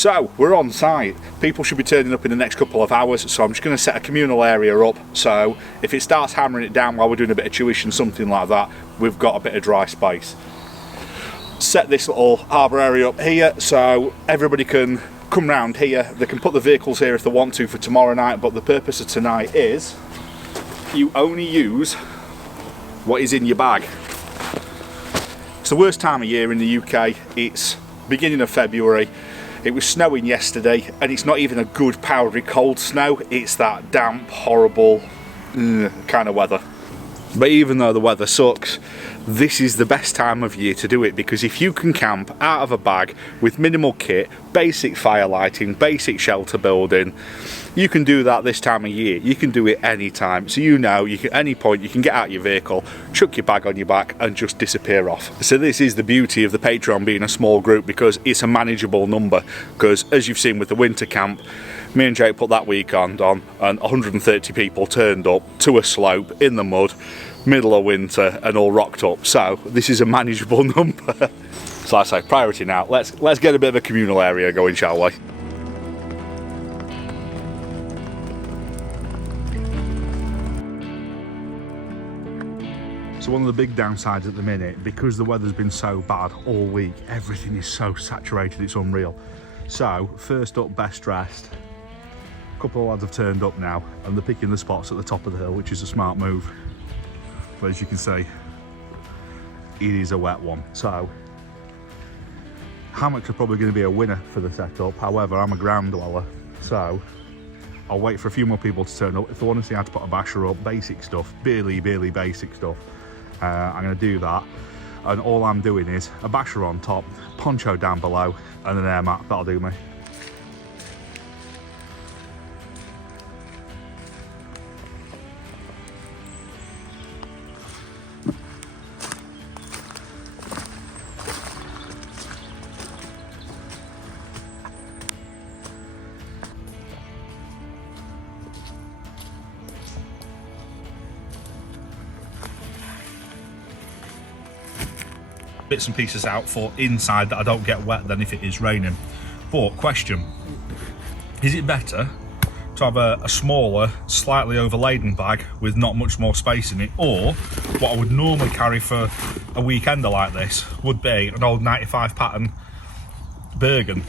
So we're on site. People should be turning up in the next couple of hours, so I'm just going to set a communal area up, so if it starts hammering it down while we're doing a bit of tuition, something like that, we've got a bit of dry space. Set this little harbour area up here so everybody can come round here. They can put the vehicles here if they want to for tomorrow night, but the purpose of tonight is you only use what is in your bag. It's the worst time of year in the UK. It's beginning of February. It was snowing yesterday, and it's not even a good powdery cold snow. It's that damp, horrible kind of weather. But even though the weather sucks, this is the best time of year to do it, because if you can camp out of a bag with minimal kit, basic fire lighting, basic shelter building, you can do that this time of year. You can do it anytime. So you know, you can, at any point you can get out your vehicle, chuck your bag on your back and just disappear off. So this is the beauty of the Patreon being a small group, because it's a manageable number. Because as you've seen with the winter camp, me and Jake put that weekend on and 130 people turned up to a slope in the mud, middle of winter, and all rocked up. So this is a manageable number. So I say priority now. Let's get a bit of a communal area going, shall we? So one of the big downsides at the minute, because the weather's been so bad all week, everything is so saturated, it's unreal. So first up, best dressed. A couple of lads have turned up now and they're picking the spots at the top of the hill, which is a smart move. But as you can see, it is a wet one. So hammocks are probably going to be a winner for the setup. However, I'm a ground dweller, so I'll wait for a few more people to turn up. If they want to see how to put a basher up, basic stuff, barely basic stuff, I'm going to do that. And all I'm doing is a basher on top, poncho down below, and an air mat. That'll do me. Bits and pieces out for inside that I don't get wet than if it is raining. But question, is it better to have a smaller, slightly overladen bag with not much more space in it, or what I would normally carry for a weekender like this would be an old 95 pattern Bergen?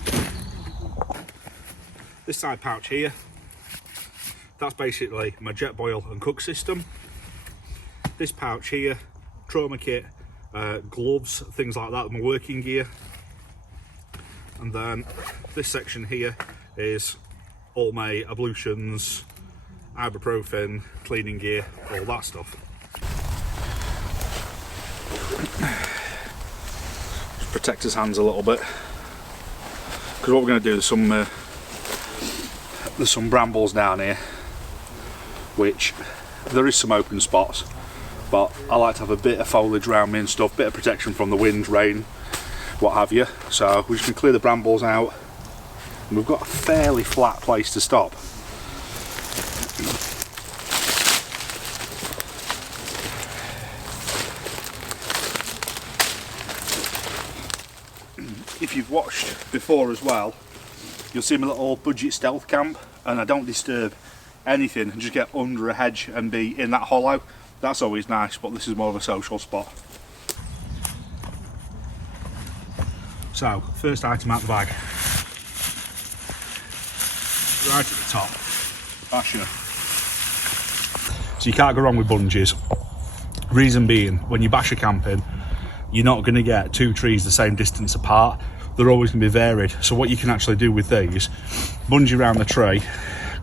This side pouch here, that's basically my jet boil and cook system. This pouch here, trauma kit, gloves, things like that, my working gear. And then this section here is all my ablutions, ibuprofen, cleaning gear, all that stuff. Just protect his hands a little bit, because what we're going to do is there's some brambles down here, which there is some open spots, but I like to have a bit of foliage around me and stuff, bit of protection from the wind, rain, what have you. So we're just going to clear the brambles out, and we've got a fairly flat place to stop. If you've watched before as well, you'll see my little budget stealth camp, and I don't disturb anything and just get under a hedge and be in that hollow. That's always nice, but this is more of a social spot. So, first item out the bag. Right at the top, basher. So you can't go wrong with bungees. Reason being, when you're basher camping, you're not going to get two trees the same distance apart. They're always going to be varied. So what you can actually do with these, bungee around the tree,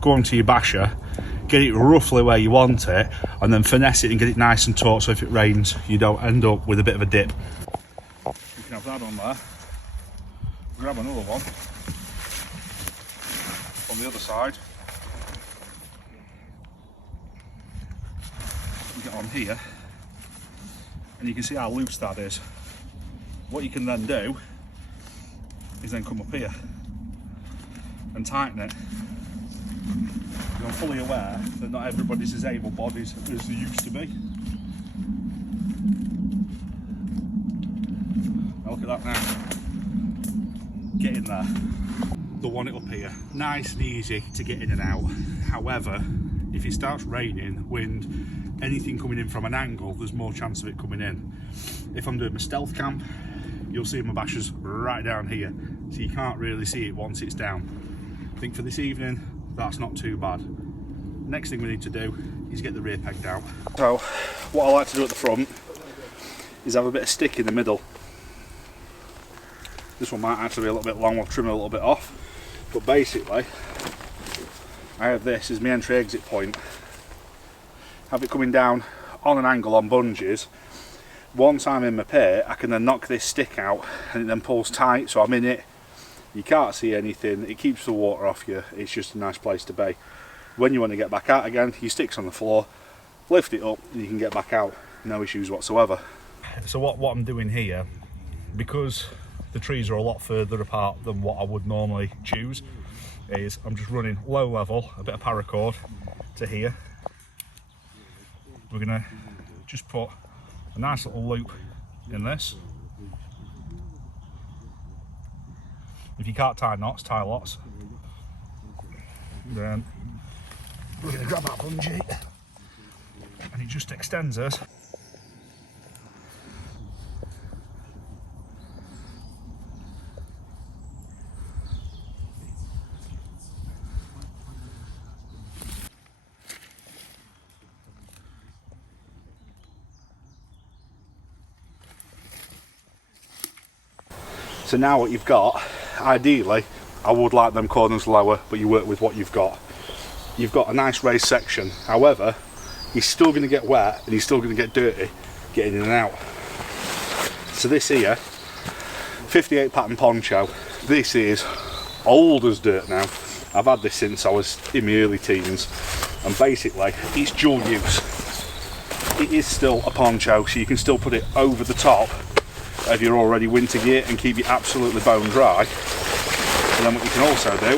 go onto your basher, get it roughly where you want it, and then finesse it and get it nice and taut, so if it rains you don't end up with a bit of a dip. You can have that on there. Grab another one on the other side. Get on here, and you can see how loose that is. What you can then do is then come up here and tighten it. I'm fully aware that not everybody's as able-bodied as they used to be. Now look at that now. Get in there. the one it up here, nice and easy to get in and out. However, if it starts raining, wind, anything coming in from an angle, there's more chance of it coming in. If I'm doing my stealth camp, you'll see my bashers right down here, so you can't really see it once it's down. I think for this evening, that's not too bad. Next thing we need to do is get the rear pegged out. So what I like to do at the front is have a bit of stick in the middle. This one might actually be a little bit long, I'll trim it a little bit off. But basically, I have this as my entry exit point. Have it coming down on an angle on bungees. Once I'm in my pit, I can then knock this stick out and it then pulls tight, so I'm in it. You can't see anything, it keeps the water off you, it's just a nice place to be. When you want to get back out again, your stick's on the floor, lift it up and you can get back out, no issues whatsoever. So what I'm doing here, because the trees are a lot further apart than what I would normally choose, is I'm just running low level, a bit of paracord to here. We're going to just put a nice little loop in this. If you can't tie knots, tie lots. Then we're going to grab our bungee and it just extends us. So now what you've got, ideally, I would like them corners lower, but you work with what you've got. You've got a nice raised section, however, you're still going to get wet and you're still going to get dirty getting in and out. So this here, 58 pattern poncho, this is old as dirt now. I've had this since I was in my early teens, and basically it's dual use. It is still a poncho, so you can still put it over the top of your already winter gear and keep you absolutely bone dry. And then what you can also do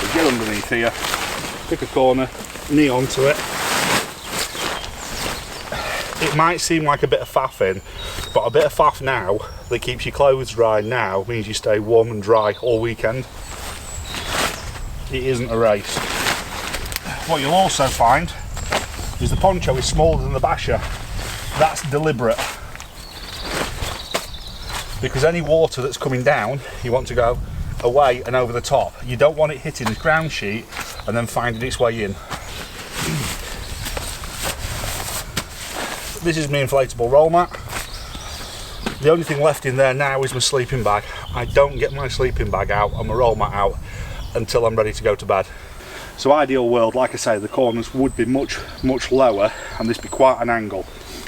is get underneath here, pick a corner, knee onto it. It might seem like a bit of faffing, but a bit of faff now that keeps your clothes dry now means you stay warm and dry all weekend. It isn't a race. What you'll also find is the poncho is smaller than the basher. That's deliberate, because any water that's coming down you want to go away and over the top. You don't want it hitting the ground sheet and then finding its way in. This is my inflatable roll mat. The only thing left in there now is my sleeping bag. I don't get my sleeping bag out and my roll mat out until I'm ready to go to bed. So ideal world, like I say, the corners would be much lower and this be quite an angle.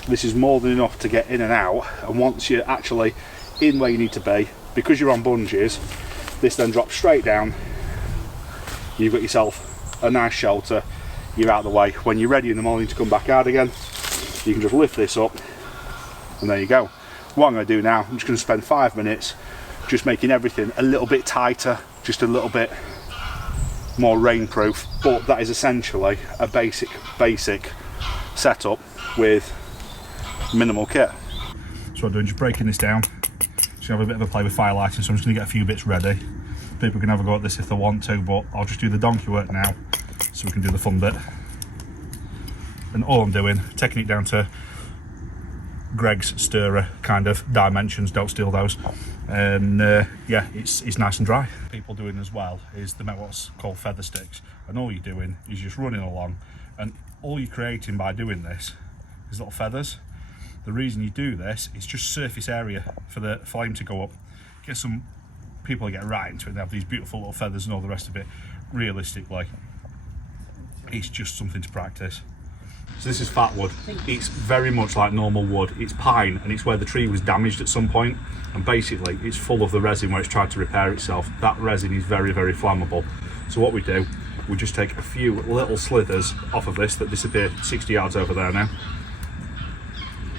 This is more than enough to get in and out, and once you're actually in where you need to be, because you're on bungees, this then drops straight down. You've got yourself a nice shelter, you're out of the way. When you're ready in the morning to come back out again, you can just lift this up and there you go. What I'm going to do now, I'm just going to spend 5 minutes just making everything a little bit tighter, just a little bit more rainproof, but that is essentially a basic setup with minimal kit. So what I'm doing, just breaking this down, just have a bit of a play with firelighting, so I'm just going to get a few bits ready. People can have a go at this if they want to, but I'll just do the donkey work now so we can do the fun bit. And all I'm doing, taking it down to Greg's stirrer kind of dimensions, don't steal those, and yeah, it's nice and dry. People doing as well is they make what's called feather sticks, and all you're doing is just running along, and all you're creating by doing this is little feathers. The reason you do this is just surface area for the flame to go up. Get some people to get right into it and have these beautiful little feathers and all the rest of it. Realistically, it's just something to practice. So this is fat wood. It's very much like normal wood. It's pine, and it's where the tree was damaged at some point, and basically it's full of the resin where it's tried to repair itself. That resin is very flammable. So what we do, we just take a few little slithers off of this that disappear 60 yards over there now.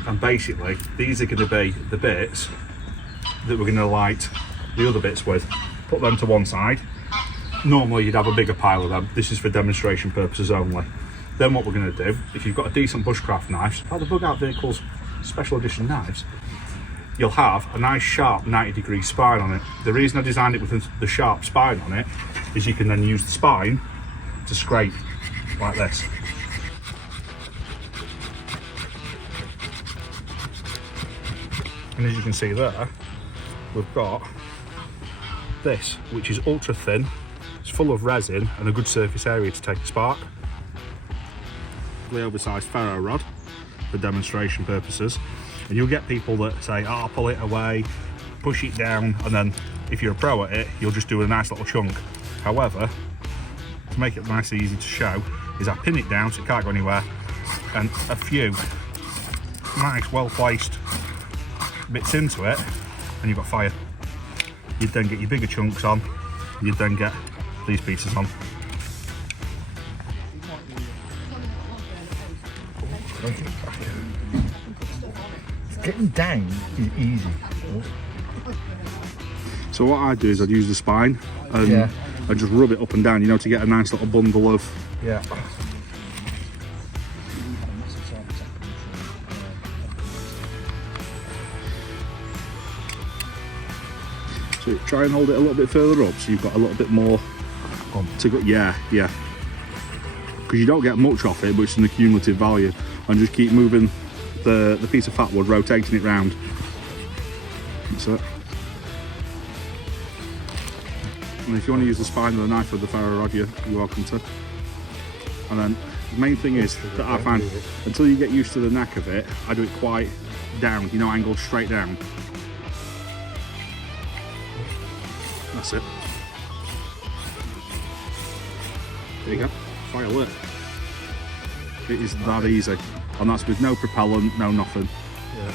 And basically these are going to be the bits that we're going to light the other bits with. Put them to one side. Normally you'd have a bigger pile of them. This is for demonstration purposes only. Then what we're going to do, if you've got a decent bushcraft knife, like the Bug Out Vehicles special edition knives, you'll have a nice sharp 90-degree spine on it. The reason I designed it with the sharp spine on it is you can then use the spine to scrape like this. And as you can see there, we've got this, which is ultra thin, it's full of resin and a good surface area to take a spark. The oversized ferro rod for demonstration purposes, and you'll get people that say, oh, I'll pull it away, push it down, and then if you're a pro at it, you'll just do a nice little chunk. However, to make it nice and easy to show, is I pin it down so it can't go anywhere, and a few nice well-placed bits into it, and you've got fire. You'd then get your bigger chunks on, you'd then get these pieces on. Getting down is easy. So what I do is I'd use the spine and I just rub it up and down, you know, to get a nice little bundle of. Yeah. So try and hold it a little bit further up so you've got a little bit more to go. Yeah, yeah. Because you don't get much off it, but it's an accumulative value. And just keep moving the piece of fat wood, rotating it round. That's it. And if you want to use the spine of the knife with the ferro rod, you're welcome to. And then the main thing is that I find, until you get used to the neck of it, I do it quite down, you know, angled straight down. That's it. There you go. Fire lit. It is that easy. And that's with no propellant, no nothing. Yeah.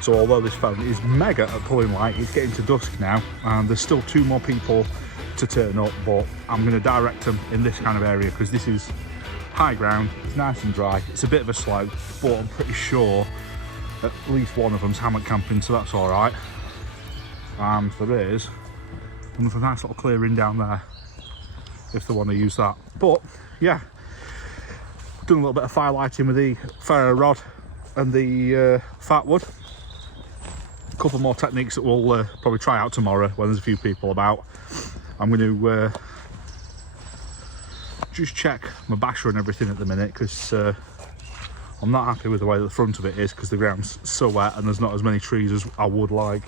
So although this phone is mega at pulling light, it's getting to dusk now, and there's still 2 more people to turn up, but I'm going to direct them in this kind of area because this is high ground, it's nice and dry, it's a bit of a slope, but I'm pretty sure at least one of them's hammock camping, so that's alright. And there is a nice little clearing down there if they want to use that. But yeah, done a little bit of firelighting with the ferro rod and the fat wood. A couple more techniques that we'll probably try out tomorrow when there's a few people about. I'm going to just check my basher and everything at the minute because I'm not happy with the way the front of it is because the ground's so wet and there's not as many trees as I would like.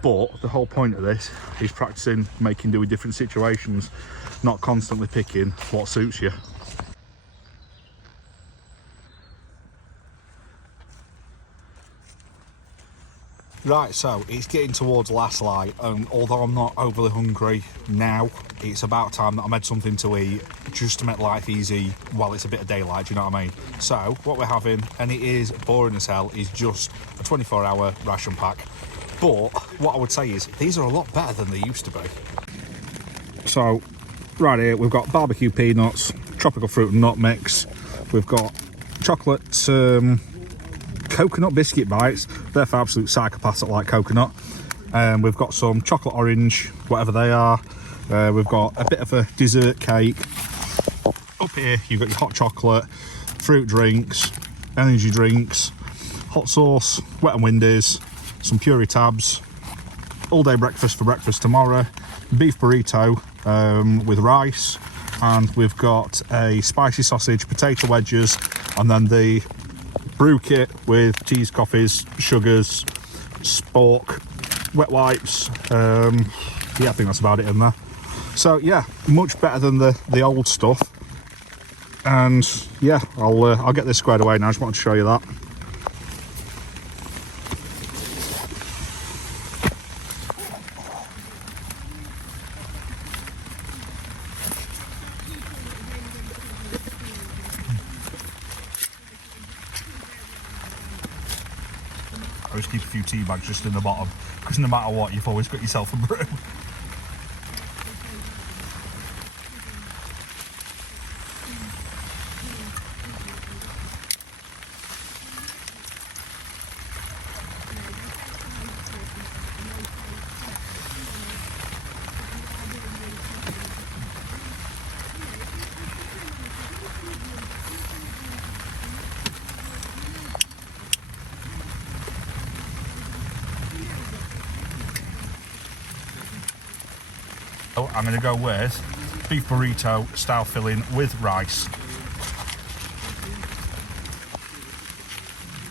But the whole point of this is practicing making do with different situations, not constantly picking what suits you. Right, so it's getting towards last light, and although I'm not overly hungry now, it's about time that I made something to eat just to make life easy while it's a bit of daylight, do you know what I mean? So what we're having, and it is boring as hell, is just a 24-hour ration pack. But what I would say is these are a lot better than they used to be. So right here we've got barbecue peanuts, tropical fruit and nut mix, we've got chocolate coconut biscuit bites. They're for absolute psychopaths that like coconut. We've got some chocolate orange, whatever they are. We've got a bit of a dessert cake. Up here you've got your hot chocolate, fruit drinks, energy drinks, hot sauce, wet and windies, some puree tabs, all day breakfast for breakfast tomorrow, beef burrito with rice, and we've got a spicy sausage, potato wedges, and then the brew kit with teas, coffees, sugars, spork, wet wipes. Yeah, I think that's about it in there. So yeah, much better than the old stuff. And yeah, I'll get this squared away now. I just wanted to show you that. always keep a few tea bags just in the bottom, because no matter what, you've always got yourself a brew. I'm going to go with beef burrito style filling with rice.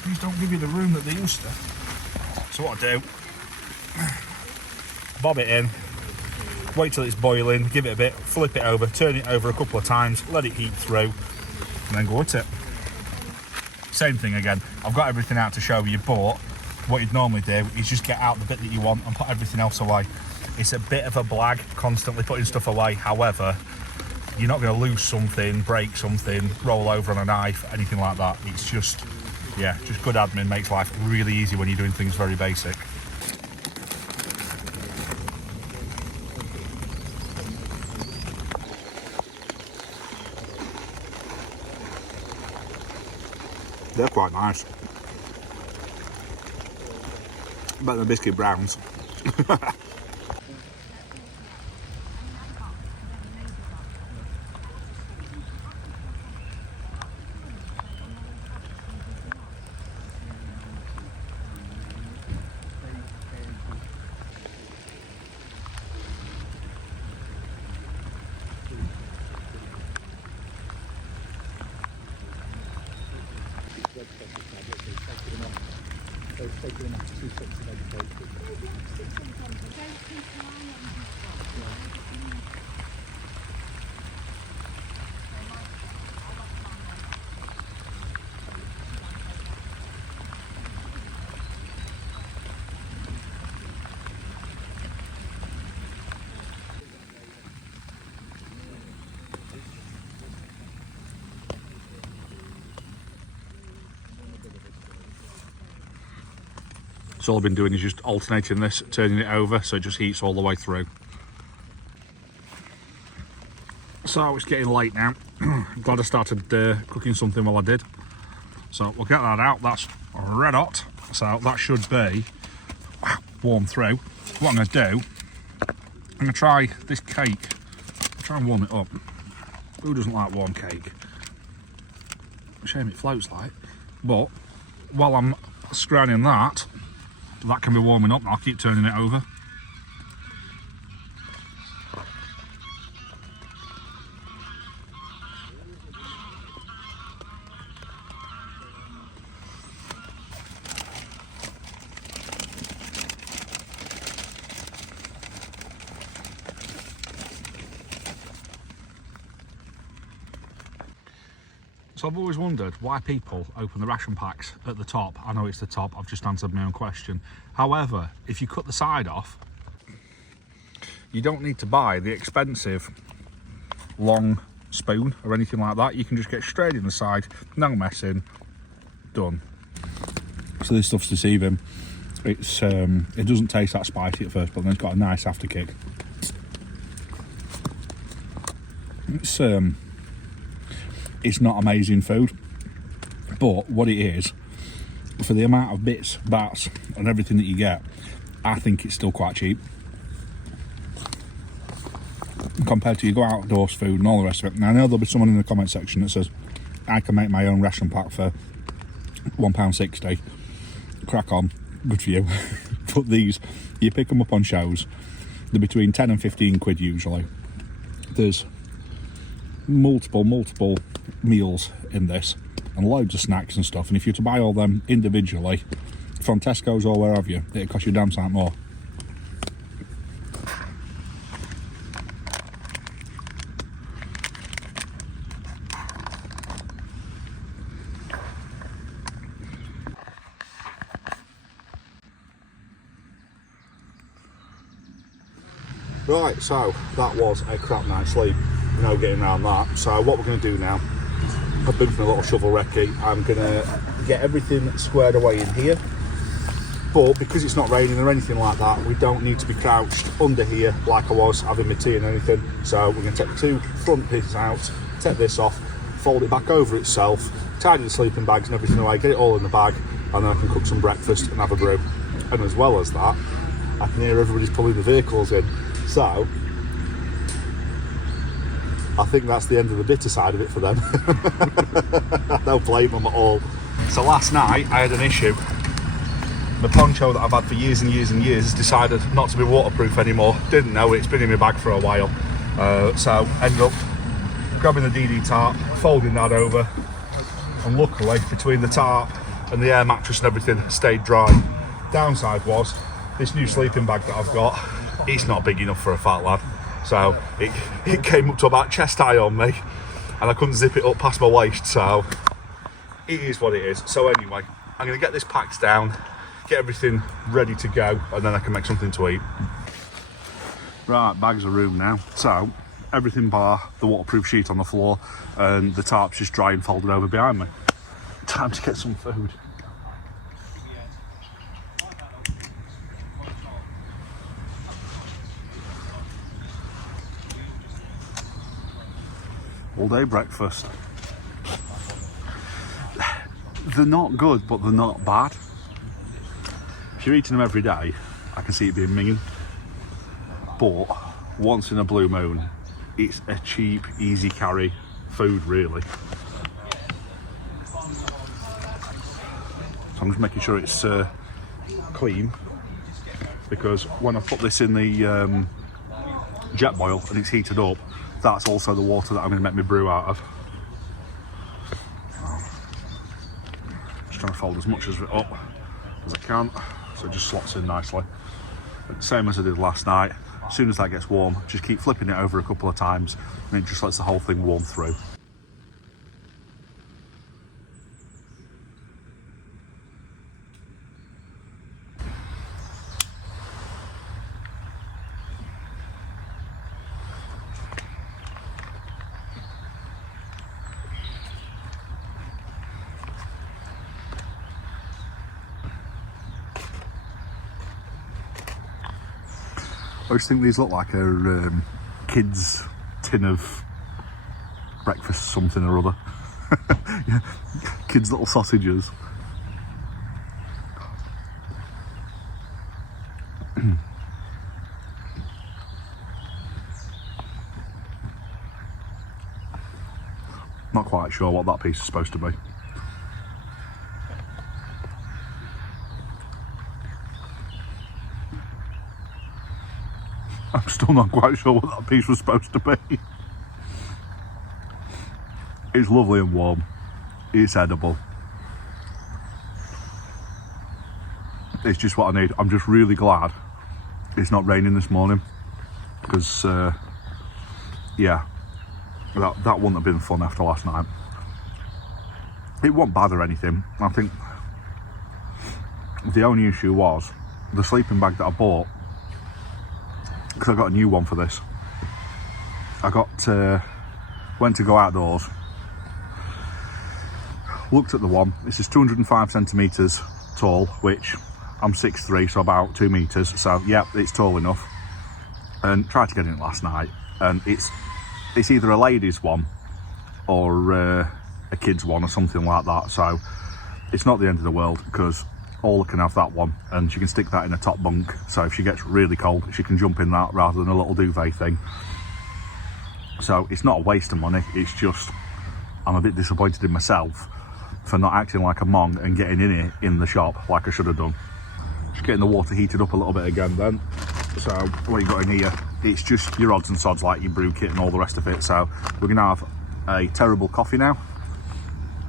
These don't give you the room that they used to. So what I do, bob it in, wait till it's boiling, give it a bit, flip it over, turn it over a couple of times, let it heat through, and then go at it. Same thing again, I've got everything out to show you, but what you'd normally do is just get out the bit that you want and put everything else away. It's a bit of a blag constantly putting stuff away, however, you're not going to lose something, break something, roll over on a knife, anything like that. It's just, yeah, just good admin makes life really easy when you're doing things very basic. They're quite nice. Better than biscuit browns. So all I've been doing is just alternating this, turning it over so it just heats all the way through. So it's getting late now. I'm glad I started cooking something while I did. So we'll get that out, that's red hot. So that should be warm through. What I'm going to do, I'm going to try this cake. I'll try and warm it up. Who doesn't like warm cake? Shame it floats like. But while I'm screwing that can be warming up. I'll keep turning it over. So I've always wondered why people open the ration packs at the top. I know it's the top, I've just answered my own question. However, if you cut the side off, you don't need to buy the expensive long spoon or anything like that. You can just get straight in the side, no messing, done. So this stuff's deceiving. It's it doesn't taste that spicy at first, but then it's got a nice after kick. It's not amazing food, but what it is, for the amount of bits, bats and everything that you get, I think it's still quite cheap compared to you go outdoors food and all the rest of it. Now I know there'll be someone in the comment section that says I can make my own ration pack for £1.60. Crack on, good for you. But these, you pick them up on shows, they're between 10 and 15 quid usually. There's multiple meals in this and loads of snacks and stuff, and if you're to buy all them individually from Tesco's or wherever you, it'll cost you a damn sight more. Right, so that was a crap night's sleep, no getting around that. So what we're going to do now, I've been for a little shovel recce. I'm going to get everything squared away in here. But because it's not raining or anything like that, we don't need to be crouched under here like I was having my tea and anything. So we're going to take the 2 front pieces out, take this off, fold it back over itself, tidy the sleeping bags and everything away, get it all in the bag, and then I can cook some breakfast and have a brew. And as well as that, I can hear everybody's pulling the vehicles in. So I think that's the end of the bitter side of it for them. I don't blame them at all. So last night I had an issue. The poncho that I've had for years and years and years has decided not to be waterproof anymore. Didn't know it, it's been in my bag for a while. So ended up grabbing the DD tarp, folding that over, and luckily between the tarp and the air mattress and everything stayed dry. Downside was this new sleeping bag that I've got, it's not big enough for a fat lad. So it came up to about chest high on me and I couldn't zip it up past my waist, so it is what it is. So anyway, I'm going to get this packed down, get everything ready to go, and then I can make something to eat. Right, bags of room now. So everything bar the waterproof sheet on the floor and the tarp's just dry and folded over behind me. Time to get some food. All day breakfast. They're not good, but they're not bad. If you're eating them every day, I can see it being minging. But once in a blue moon, it's a cheap, easy carry food, really. So I'm just making sure it's clean, because when I put this in the jet boil and it's heated up, that's also the water that I'm going to make my brew out of. Just trying to fold as much of it up as I can, so it just slots in nicely. But same as I did last night, as soon as that gets warm, just keep flipping it over a couple of times and it just lets the whole thing warm through. I just think these look like a kid's tin of breakfast something or other. Yeah, kids' little sausages. Not quite sure what that piece is supposed to be. I'm still not quite sure what that piece was supposed to be. It's lovely and warm. It's edible. It's just what I need. I'm just really glad it's not raining this morning, because yeah, that wouldn't have been fun after last night. It wasn't bad or anything. I think the only issue was the sleeping bag that I bought, because I got a new one for this. I went to go outdoors, looked at the one. This is 205 centimetres tall, which I'm 6'3", so about 2 metres. So yeah, it's tall enough. And tried to get in it last night, and it's either a ladies one or a kids one or something like that. So it's not the end of the world, because Ola can have that one and she can stick that in a top bunk, so if she gets really cold she can jump in that rather than a little duvet thing. So it's not a waste of money, it's just I'm a bit disappointed in myself for not acting like a mong and getting in it in the shop like I should have done. Just getting the water heated up a little bit again then. So what you got in here, it's just your odds and sods like your brew kit and all the rest of it. So we're gonna have a terrible coffee now,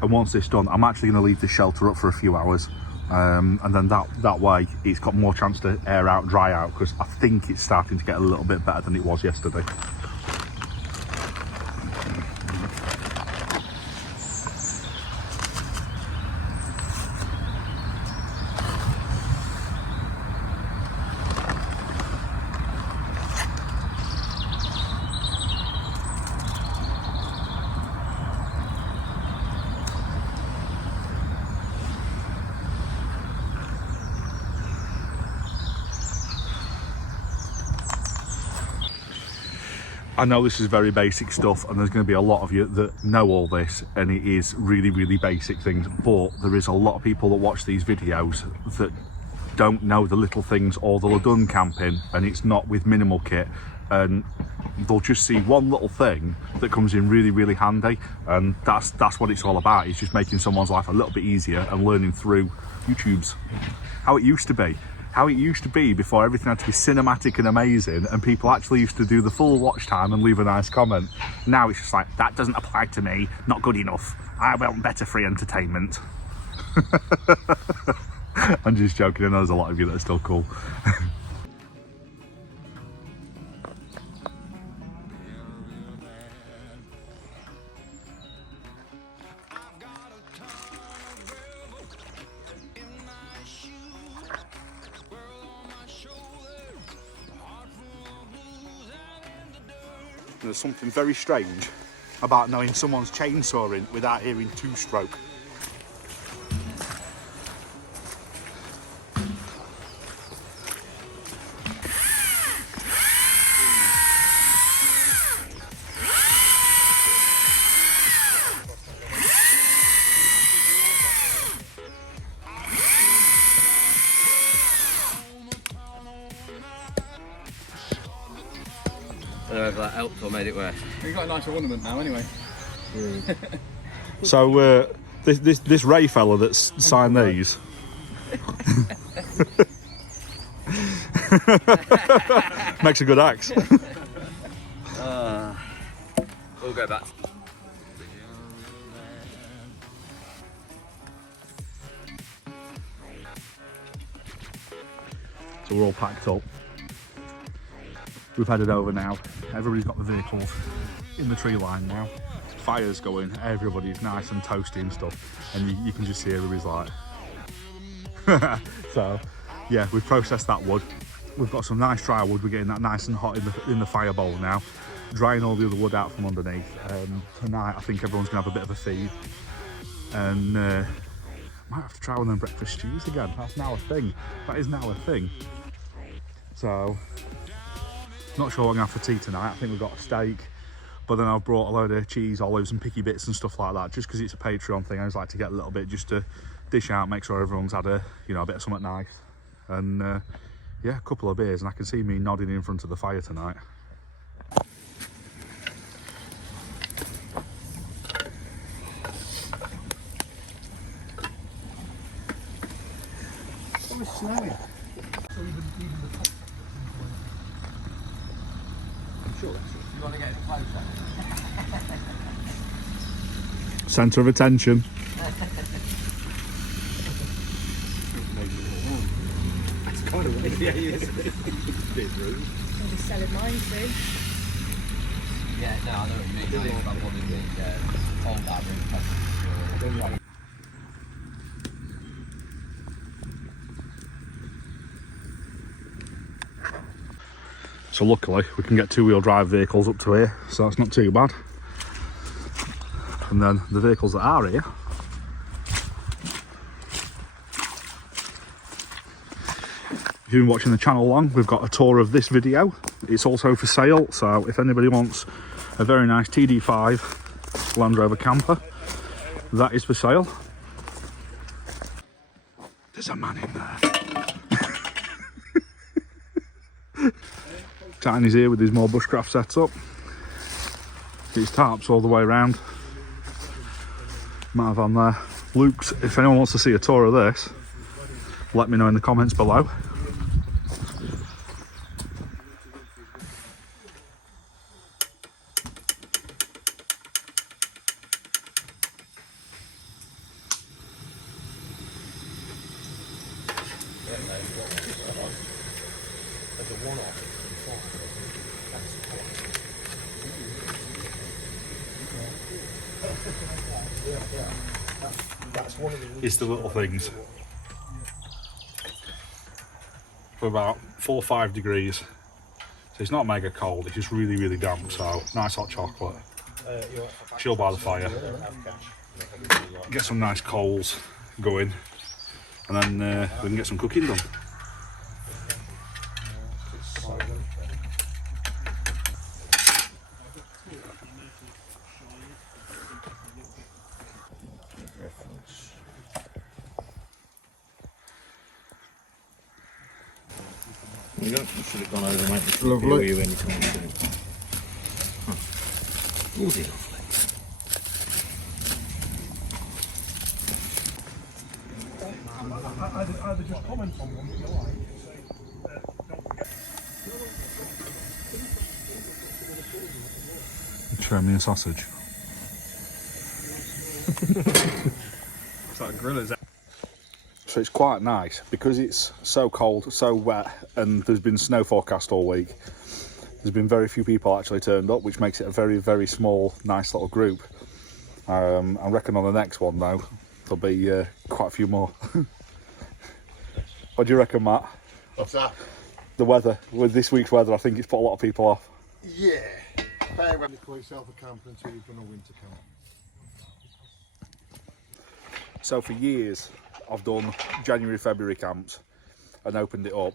and once it's done I'm actually going to leave this shelter up for a few hours. And then that way it's got more chance to air out, dry out, because I think it's starting to get a little bit better than it was yesterday. I know this is very basic stuff, and there's going to be a lot of you that know all this, and it is really, really basic things, but there is a lot of people that watch these videos that don't know the little things, or they'll have done camping and it's not with minimal kit, and they'll just see one little thing that comes in really, really handy, and that's what it's all about. It's just making someone's life a little bit easier and learning through YouTube's how it used to be. How it used to be before everything had to be cinematic and amazing, and people actually used to do the full watch time and leave a nice comment. Now it's just like, that doesn't apply to me, not good enough. I want better free entertainment. I'm just joking, I know there's a lot of you that are still cool. There's something very strange about knowing someone's chainsawing without hearing two-stroke. I don't know if that helped or made it worse. We've got a nicer ornament now anyway. So this Ray fella that's signed these makes a good axe. We'll go back. So we're all packed up. We've headed over now. Everybody's got the vehicles in the tree line now. Fire's going, everybody's nice and toasty and stuff, and you can just see everybody's like. So yeah, we've processed that wood. We've got some nice dry wood. We're getting that nice and hot in the fire bowl now, drying all the other wood out from underneath. Tonight I think everyone's gonna have a bit of a feed, and might have to try one of them breakfast stews again. That's now a thing. That is now a thing. So not sure what I'm gonna have for tea tonight. I think we've got a steak, but then I've brought a load of cheese, olives and picky bits and stuff like that, just because it's a Patreon thing. I just like to get a little bit just to dish out, make sure everyone's had a bit of something nice, and yeah, a couple of beers, and I can see me nodding in front of the fire tonight. Oh, it's snowing. So even the top. I'm sure that's it. You want to get closer? Centre of attention. That's kind of weird. Yeah, he is. Bit rude. I'm just selling mine soon. Yeah, no, I know what you mean. I used to have one in the old average. So luckily we can get two-wheel drive vehicles up to here, so that's not too bad. And then the vehicles that are here, if you've been watching the channel long, we've got a tour of this video. It's also for sale, so if anybody wants a very nice TD5 Land Rover camper, that is for sale. There's a man in there. Tiny's here with his more bushcraft setup. His tarps all the way around. Might have on there. Luke's, if anyone wants to see a tour of this, let me know in the comments below. It's the little things. For about 4 or 5 degrees. So it's not mega cold, it's just really, really damp. So nice hot chocolate. Chill by the fire. Get some nice coals going. And then we can get some cooking done. you go. Should have gone over, mate. Lovely. You when you come through. Bloody lovely. Either just comment on one if you like. Try me a sausage. It's like a grill, is it? So it's quite nice because it's so cold, so wet, and there's been snow forecast all week. There's been very few people actually turned up, which makes it a very, very small, nice little group. I reckon on the next one though, there'll be quite a few more. What do you reckon, Matt? What's that? The weather, with this week's weather, I think it's put a lot of people off. Yeah. Fair well. You call yourself a camper until you've done a winter camp. So for years, I've done January, February camps and opened it up.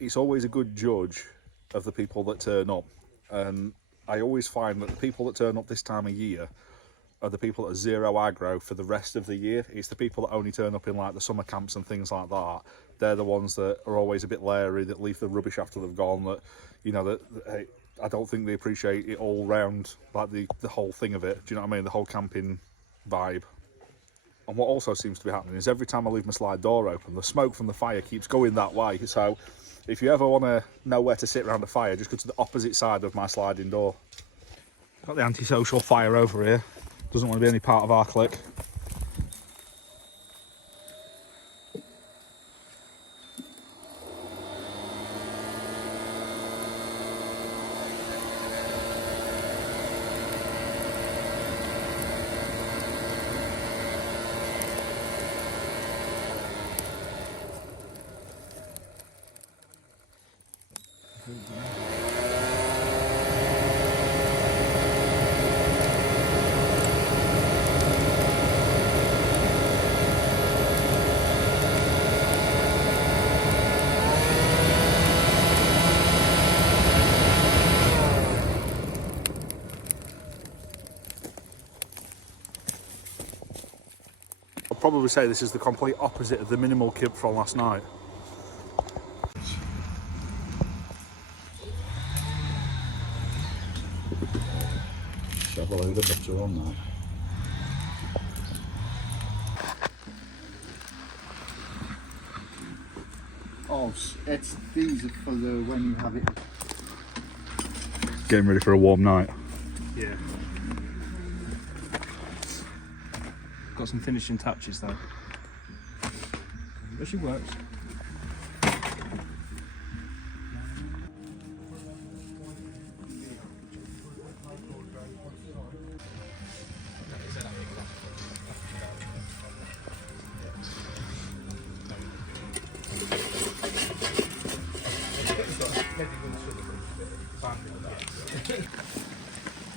It's always a good judge of the people that turn up. And I always find that the people that turn up this time of year are the people that are zero aggro for the rest of the year. It's the people that only turn up in like the summer camps and things like that. They're the ones that are always a bit leery, that leave the rubbish after they've gone, that, you know, that I don't think they appreciate it all round, like the whole thing of it. Do you know what I mean? The whole camping vibe. And what also seems to be happening is every time I leave my slide door open, the smoke from the fire keeps going that way. So if you ever want to know where to sit around a fire, just go to the opposite side of my sliding door. Got the antisocial fire over here. Doesn't want to be any part of our clique. I'd probably say this is the complete opposite of the minimal kib from last night. Have a load of butter on that. Oh, these are for the when you have it. Getting ready for a warm night. Yeah. Got some finishing touches though. But she works.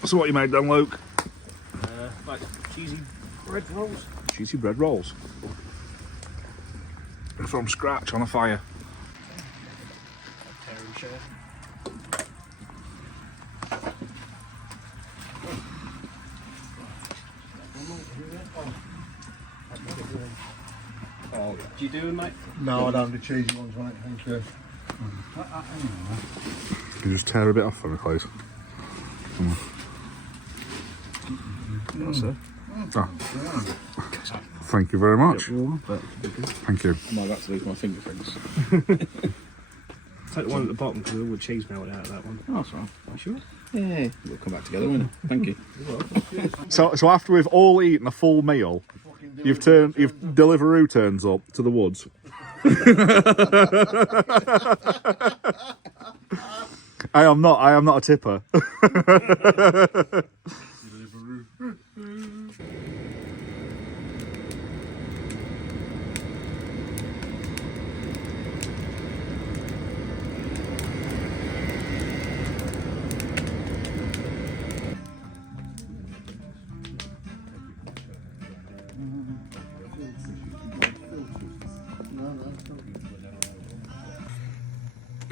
So what you made then, Luke? Like cheesy bread rolls. Cheesy bread rolls. From scratch on a fire. Oh, do you do them, mate? No, I don't do cheesy ones, mate. Thank you. Can you just tear a bit off for me, please? That's it. Oh. Thank you very much. Warm, but Thank you. I might have to lose my fingerprints. take the one at the bottom because all the cheese melted out of that one. Oh, that's right. Are you sure? Yeah, we'll come back together, won't it? Thank you. So after we've all eaten a full meal, you've Deliveroo turns up to the woods. I am not a tipper.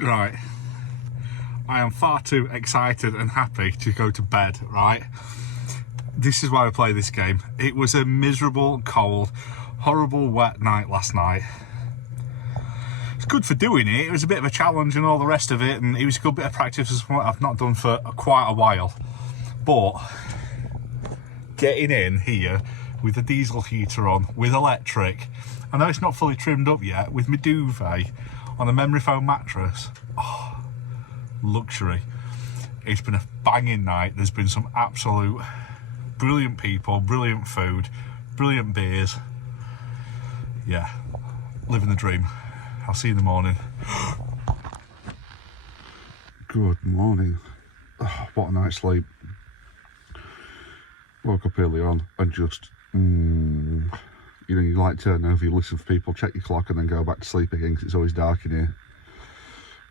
Right, I am far too excited and happy to go to bed, right? This is why I play this game. It was a miserable, cold, horrible, wet night last night. good for doing it. It was a bit of a challenge and all the rest of it, and it was a good bit of practice as what I've not done for quite a while. But getting in here with the diesel heater on, with electric, I know it's not fully trimmed up yet, with my duvet on a memory foam mattress. Oh, luxury. It's been a banging night. There's been some absolute brilliant people, brilliant food, brilliant beers. Yeah, living the dream. I'll see you in the morning. Good morning. Oh, what a night's sleep. Woke up early on and just, you know, you like turn over, you listen for people, check your clock and then go back to sleep again because it's always dark in here.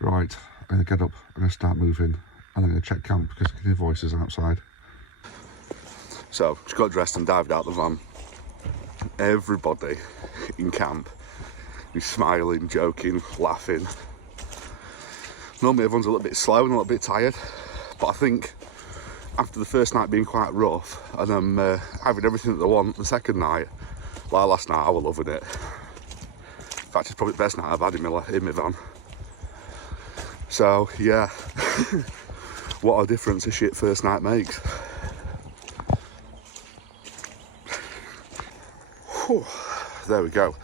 Right, I'm going to get up, I'm going to start moving, and I'm going to check camp because I can hear voices outside. So, just got dressed and dived out the van. Everybody in camp is smiling, joking, laughing. Normally everyone's a little bit slow and a little bit tired, but I think after the first night being quite rough and I'm having everything that they want the second night, like last night, I was loving it. In fact, it's probably the best night I've had in my van. So yeah, what a difference a shit first night makes. Whew, there we go.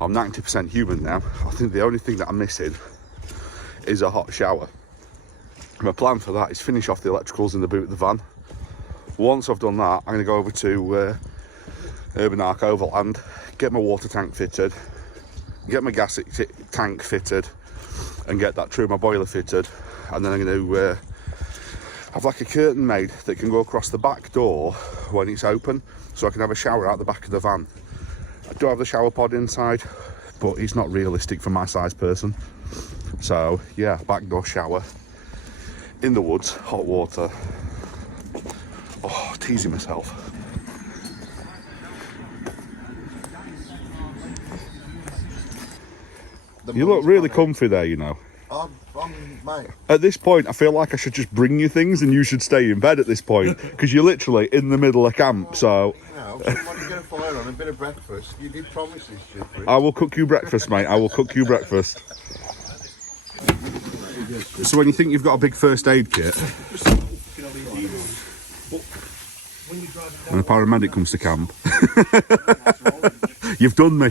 I'm 90% human now. I think the only thing that I'm missing is a hot shower. My plan for that is finish off the electricals in the boot of the van. Once I've done that, I'm going to go over to Urban Arc Overland, get my water tank fitted, get my gas tank fitted, and get that through my boiler fitted. And then I'm going to have like a curtain made that can go across the back door when it's open, so I can have a shower out the back of the van. I do have the shower pod inside, but it's not realistic for my size person. So yeah, back door shower in the woods, hot water. Oh, teasing myself. You look really comfy there, you know. Mate. At this point, I feel like I should just bring you things and you should stay in bed at this point, because you're literally in the middle of camp, so... You know, somebody's got a fire on, a bit of breakfast. You did promise this shit, Rich. I will cook you breakfast, mate. I will cook you breakfast. So when you think you've got a big first aid kit, when a paramedic comes to camp, you've done me.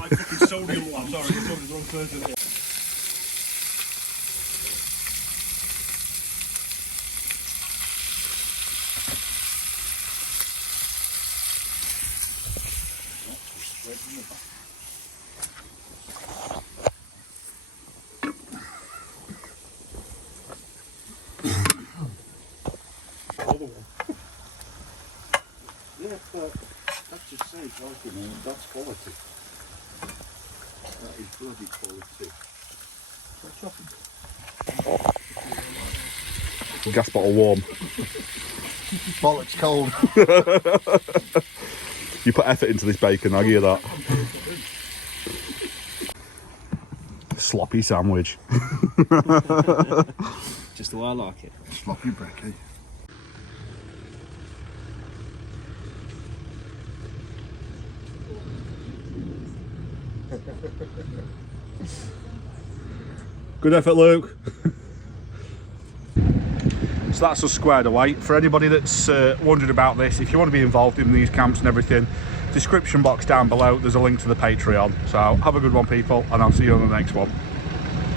Yeah, but that's just saying, that's quality. That is bloody quality. Gas bottle warm. Bollocks cold. You put effort into this bacon, I hear that. Sloppy sandwich. Just the way I like it. Sloppy brekkie. Good effort, Luke. So that's us squared away. For anybody that's wondered about this, if you want to be involved in these camps and everything, description box down below, there's a link to the Patreon. So have a good one, people, and I'll see you on the next one.